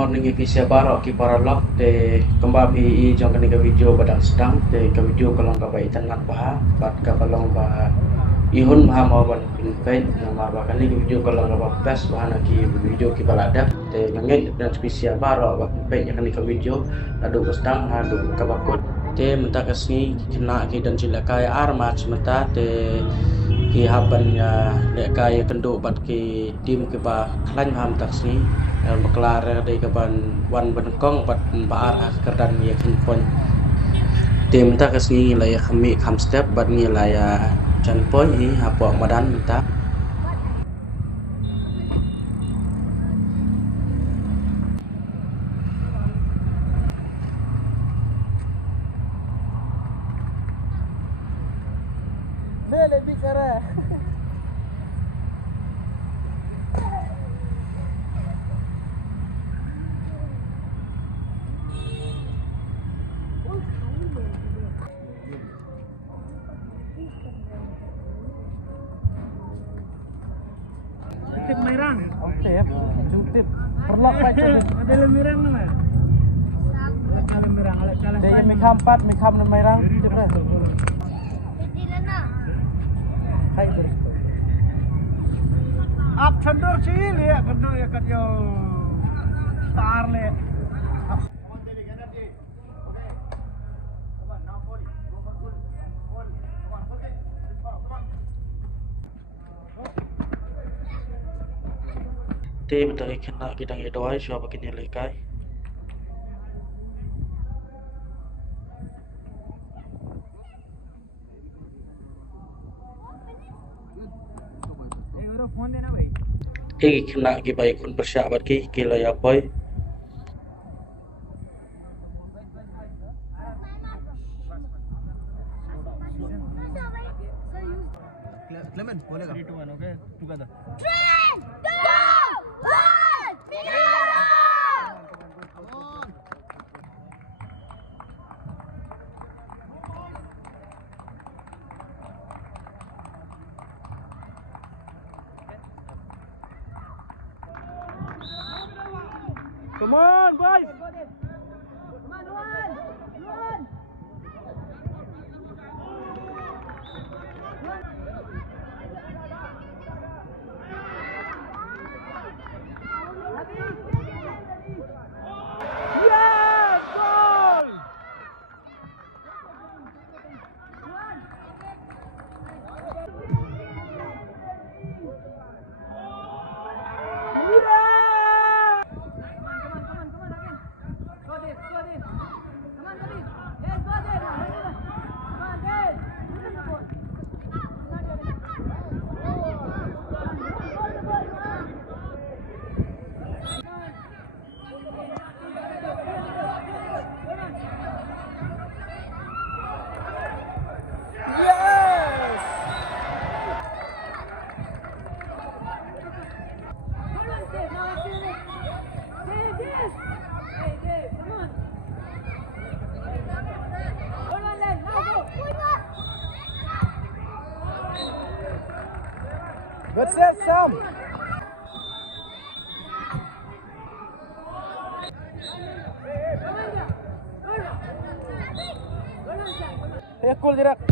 morning ipisia barok ki paralog te kembabi I jong kani ka video badang sedang te ka video kalong ka bai tanat baha bat ka balong ba ihun baha mau ban pinkai nama ba kani ka video kalong ka best baha ki video ki balada te ngangai dan spesial barok ba pinkai ya kani ka video adu sedang adu ka bakut te menta kasni kena ki dan silakai armat sementa te ki haban ya le kaya kenduk bat ki tim ki ba klan ham taksi baklar dari kaban wan benengkong bat baar kerdan ya kin pon tim ta kasni la ya kami kam step bat ni la ya chan poi hi hapo madan minta lebih kere. Tip merang. Oke ya, jutip. Perlok baca. Ada lemirang mana? Ada lemirang, ada kalah. Dia mikam 4, mikam 6 merang. Jutip dah. Hai turis. Up cendor cil ya, kendor ya kat yo. Star le. te betul kena kidang ya doai siapa kini lekai phone देना भाई एक kena ki baik kun persyabat ki kila ya boy Clement बोलेगा 3 2 1 okay together 3 2 1 begin Come on boys come on run Yes goal Good set, Sam. Cool direct.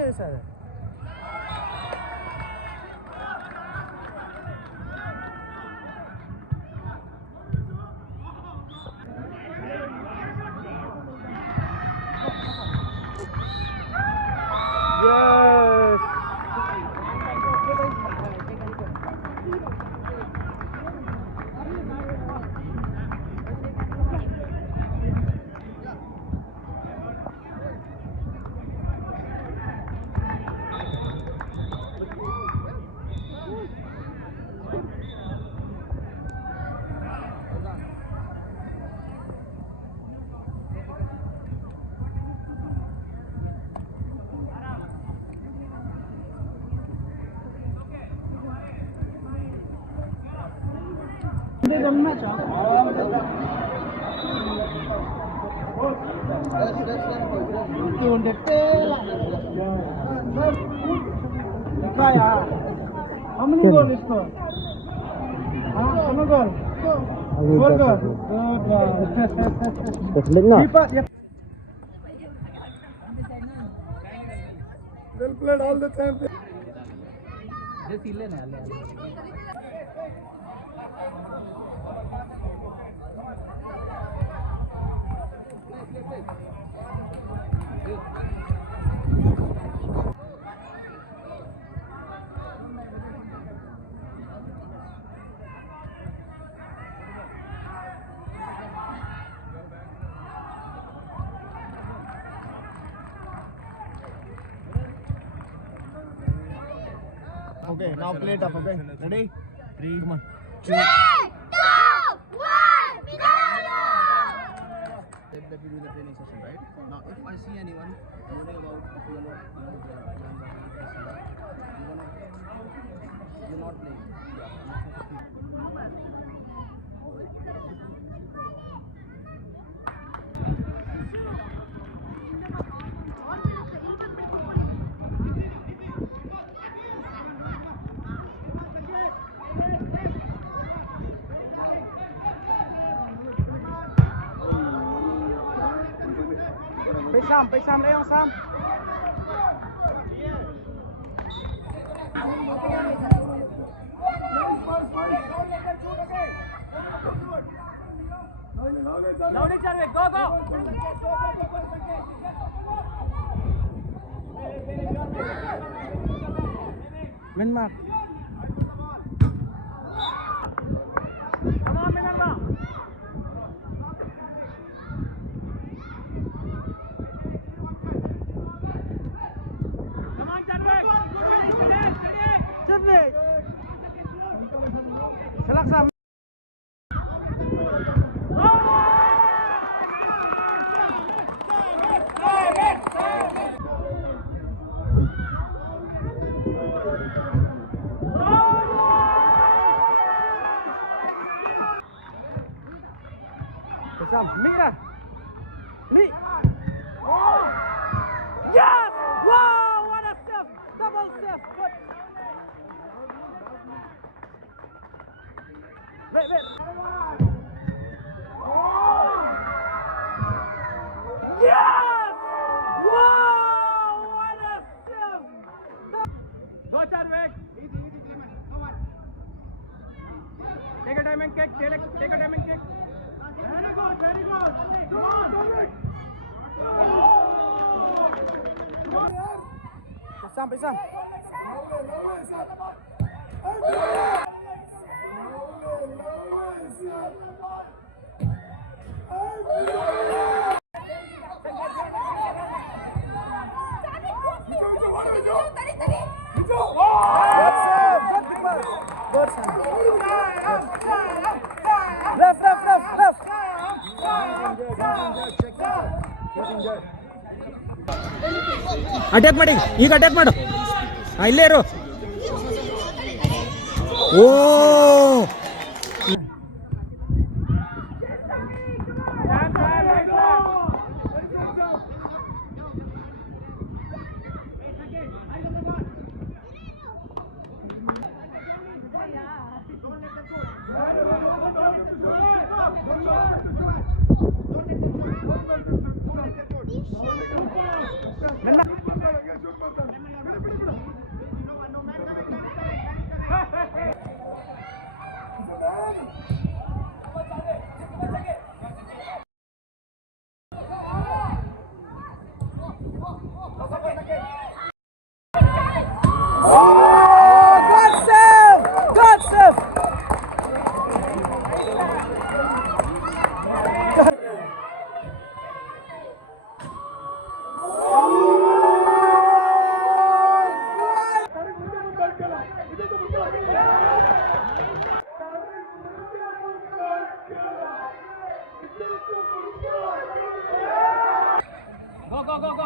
Ayo sana. Yes. How many goals is score? How many goals? 4 goals. Keeper. Well played all the time. Okay, now play it up, okay? Ready? 3, 1. 3, 2, 1, Minaya! That we do the training session, right? Now, if I see anyone knowing about if you are you're not playing. Pay Sam Leong Sam. Loading Charvik, go go. Minmark. Come on, Minmark. Charvik. Selak Sam. Sam, Mira. Me. Yes! Wow, what a save! Double save. Good. Wait. Yes! Wow, what a save! Go Charvik. Take a diamond kick. Take a diamond kick. Very good. Come on, Charvik. Pay Sam. Left. Attack ಮಾಡಿ ಈಗ attack ಮಾಡು ಇಲ್ಲೇ ಇರು ಓ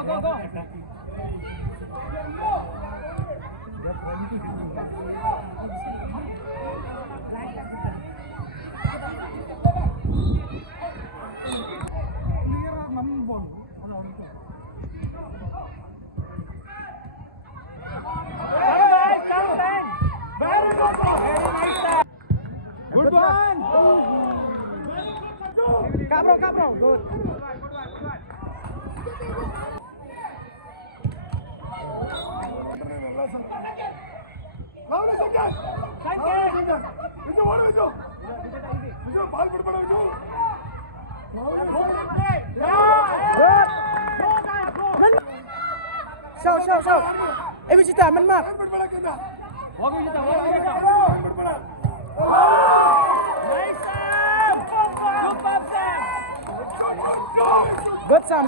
Good one. Kabro. Good. Sao. Em bisa tak menmak. Good Sam.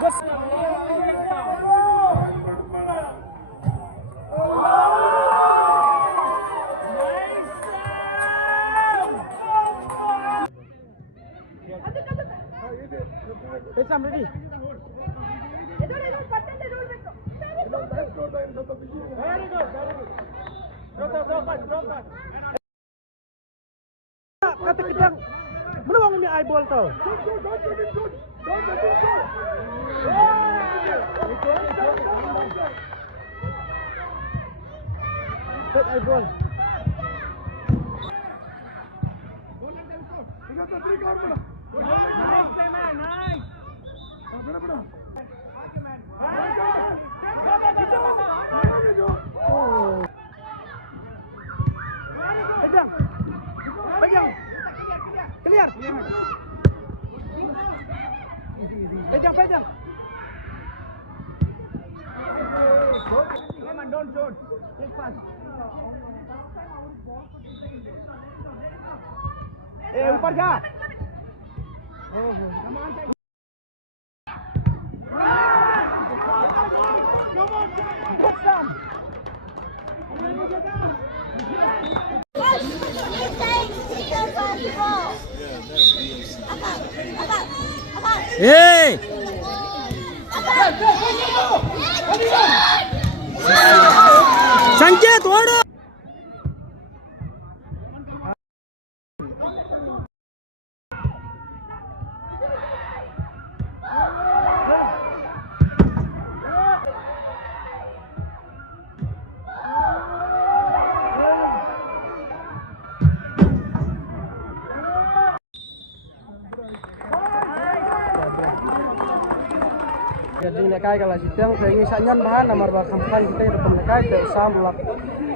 Hey Sam, ready? Very good. Drop pass. Kata kedang. Meluang ni eyeball tau. Good eyeball. Nice play, man. Nice. Pegang. Clear. Pegang. Come on, don't shoot. Take pass. ऊपर जा. Good Sam. Hey! संकेत ओढ. Jadi lekai kalau sidang pengi sanyan bahan nomor bakam kan kita depan lekai ke samlak.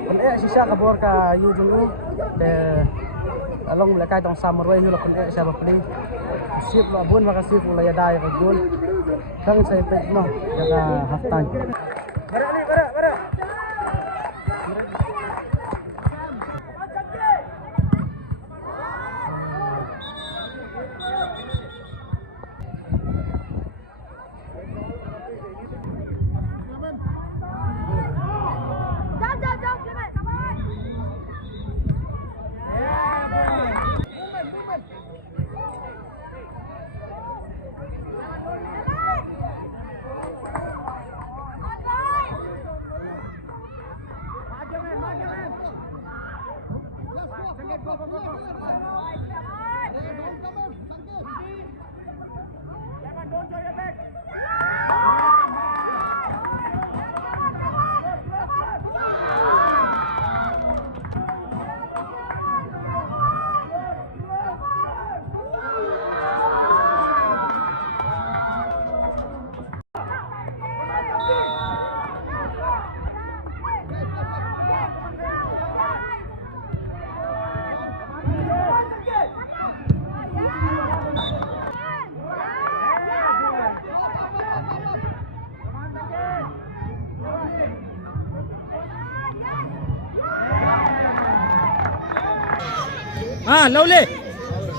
Pun sisa kabur ka yujung de along lekai tong samar wai hula pun siapa pedi. Sip lo bun makasih pula ya dai ka gol. Kang saya pej no jaga half time. Bara.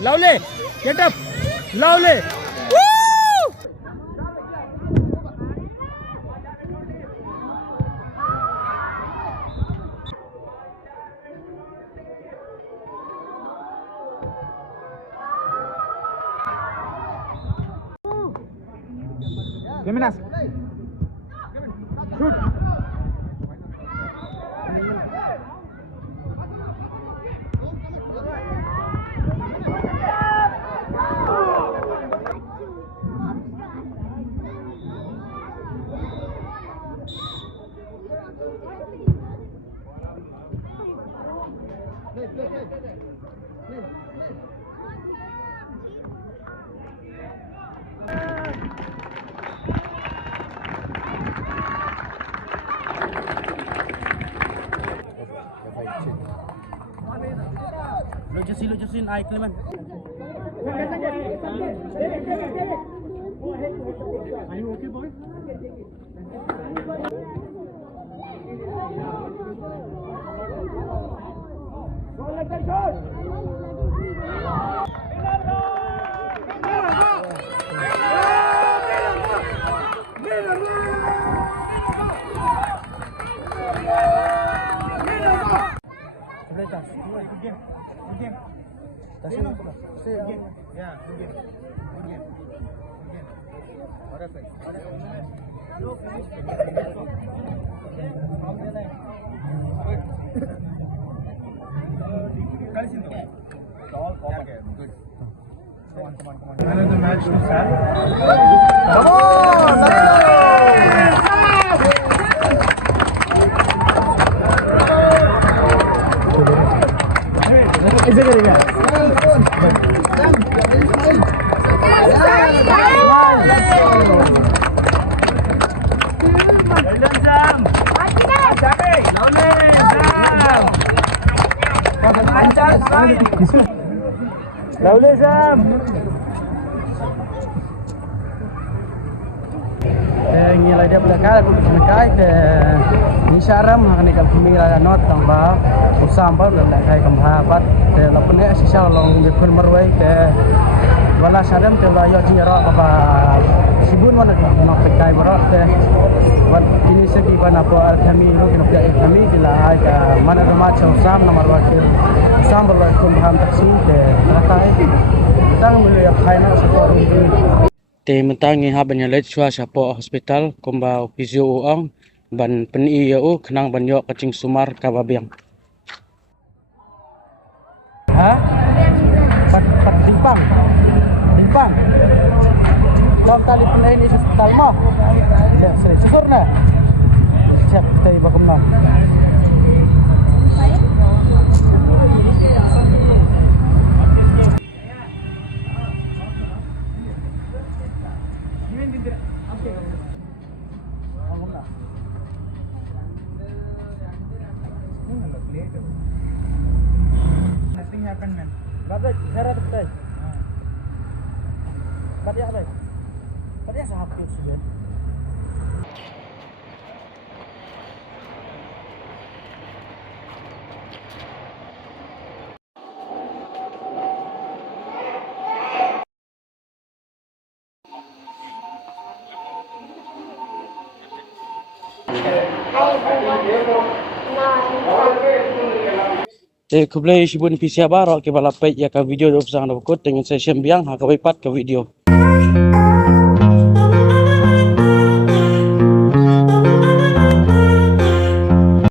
Lovely. Get up. Lovely. Woo! Geminas. Lo Jasin ai Clement. Are you okay, boy? Go, let that go! Sebentar. Good game. Good game. Tasik. Good game. Yeah, good game. Good game. Good game. Order play. Order play. Good. Come on, come on, come on. Another match to start. Come on, let's go. Is it again? Laule Sam. Ngilai dia belakang aku mekai ke ni syaram hang ni kam mila not tang ba usam ba belakang kam bat te lapun ne sisa long de kun marwai ke wala syaram te la yo jira ba sibun mana nak pekai berat te wat ini segi bana po al kami lo kena pia kami dila ai ka mana rumah usam nomor wakil usam ba kun ham taksin te rakai tang mulu ya khaina sekor te mentangi ha banyalet chua sapo hospital komba physio uang ban peni ya kenang banyo kacing sumar kababiang ha pat timpang kom tali penai ni hospital mo susur na siap tay bakum na Nothing happened, man. Bapak, cara betul. Bapak, bapak sahab tu sudah. Te kublai shibun pisia baro ke balapet ya ka video do sang do kot dengan session biang ha ka wipat ka video